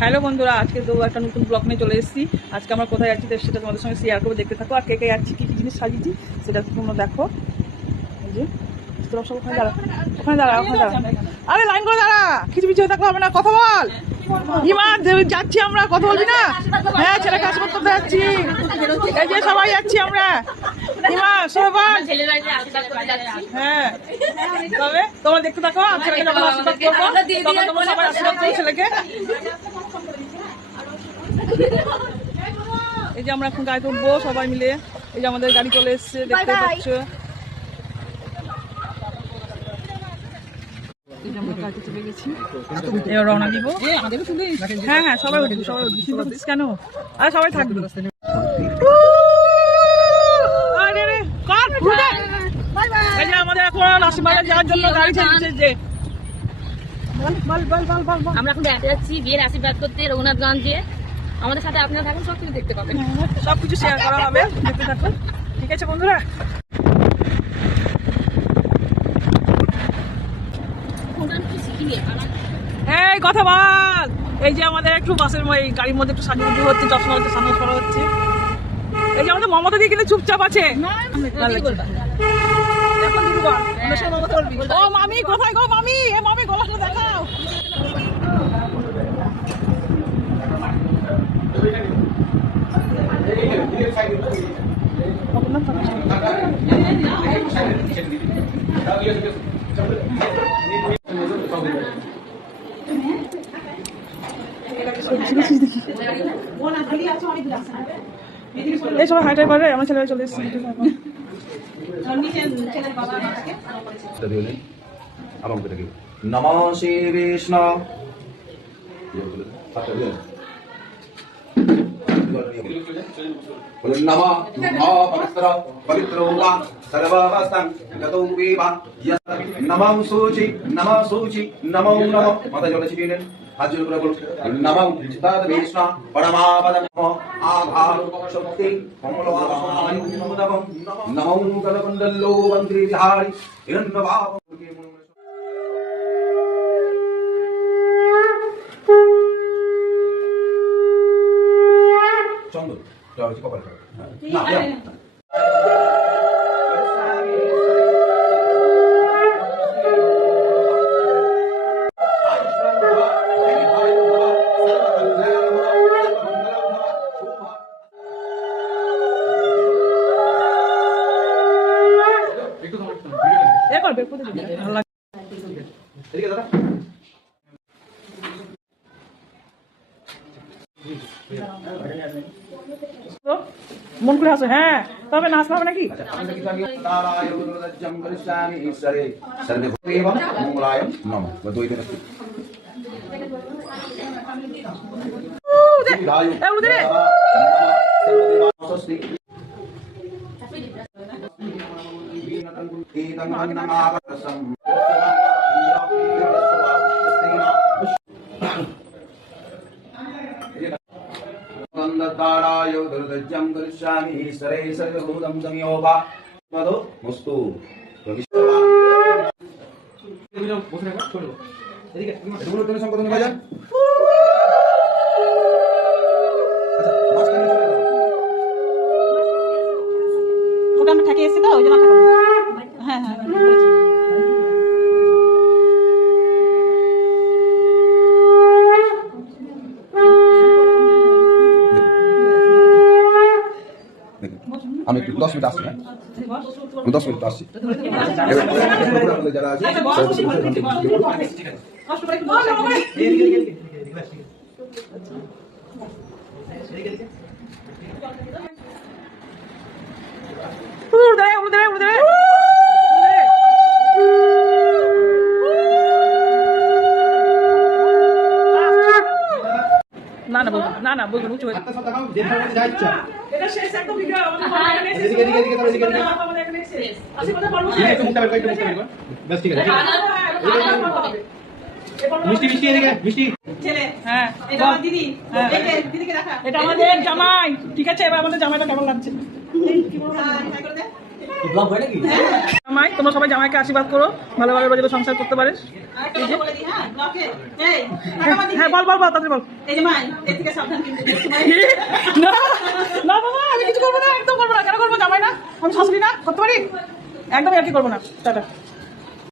Hello বন্ধুরা, আজকে তো একটা নতুন ব্লগ নিয়ে চলে এসেছি। আজকে আমরা কোথায় যাচ্ছি সেটা তোমাদের সঙ্গে শেয়ার করবো, দেখতে থাকো। আর কে কে যাচ্ছি, কী কী জিনিস সাজিয়েছি সেটা তোমরা দেখো। এই যে তোরা সব ওখানে দাঁড়া, ওখানে দাঁড়া, ওখানে দাঁড়া। আরে লাইন করে দাঁড়া, কিছু পিছিয়ে থাকলে হবে না, কথা বল। ইমান যাচ্ছি আমরা, কথা বলবি না? হ্যাঁ, ছেলেকে আশীর্বাদ করতে যাচ্ছি। এই যে সবাই যাচ্ছি আমরা। ইমান সবাই, হ্যাঁ তবে তোমরা দেখতে থাকো। ছেলেকে যখন আশীর্বাদ করবো তখন তোমরা সবাই আশীর্বাদ করো ছেলেকে। এই যে আমরা এখন গাড়িতে উঠবো সবাই মিলে। এই যে আমাদের গাড়ি চলে এসছে, দেখতে পাচ্ছ। রওনা দিব। হ্যাঁ হ্যাঁ, সবাই উঠবো, সবাই উঠবো। কেন? আর সবাই থাকবে। আমাদের এখন আশীর্বাদে যাওয়ার জন্য গাড়ি ছেড়েছে। যে আমরা এখন বেড়াতে যাচ্ছি বিয়ের আশীর্বাদ করতে রঘুনাথগঞ্জে। আমাদের সাথে আপনারা থাকুন, সবকিছু দেখতে পাবেন, সবকিছু শেয়ার করা হবে, দেখতে থাকুন। ঠিক আছে বন্ধুরা, এই কথা বল। এই যে আমাদের একটু বাসের গাড়ির মধ্যে একটু সাজুগুজু হচ্ছে, যত্ন হচ্ছে, সামনে করা হচ্ছে। এই যে আমাদের মমতা দিয়ে কিন্তু চুপচাপ আছে। ও মামি কোথায় গো? মামি, এ মামি গলাটা দেখাও। এই সবাই হাইটাই পারে, আমার ছেলেরা চলে এসেছে। নমো শ্রী বিষ্ণু नमः पवित्र पवित्रोगा सर्ववस्तं गतो विवा नमः सूचि नमो नमः माता जल छिटिनेন हाथ जोड़ করে বলুন নমঃ চিত্তাদ বিষ্ণু পরমাপদম আধার শক্তি কমলবাসনায় নমঃ নমঃ কলকণ্ডলো বন্দ্রি বিহারি হিরণ্যবাব চন্দন যাও কিছু কপাল করো না মন করে আসো। হ্যাঁ, তবে নাচ পাবে নাকি? দারায় দুর্গজম করিষ্যামি সরে সর্বভূতম সংয়োগা মদো মস্তু ওটা আমি ঠেকে এসেছি তো, ওই জন্য হ্যাঁ হ্যাঁ আমি 10 মিনিট আসছি। আমি 10 মিনিট আসছি। যারা আছে না না বলবেন উঁচু হয়ে এটা শেষ একদম ভিডিও আমাদের এদিকে এখানে শেষ আশীর্বাদ করব। একটু মুখটা বের করে বেশ ঠিক আছে। মিষ্টি মিষ্টি এদিকে মিষ্টি ছেলে। হ্যাঁ এটা আমার দিদি, দিদিকে দেখা। এটা আমাদের জামাই। ঠিক আছে, এবার আমাদের জামাইটা কেমন লাগছে? কি বলবো? হাই করে দে। ব্লগ হয় নাকি? জামাই, তোমরা সবাই জামাইকে আশীর্বাদ করো, ভালোভাবে যাতে সংসার করতে পারে। হ্যাঁ বল বল বল, তাড়াতাড়ি বল। না না বাবা, আমি কিছু করবো না, একদম করবো না। কেন করবো? জামাই না, আমি শাশুড়ি না, করতে পারি? একদম আর কি করবো না। টাটা।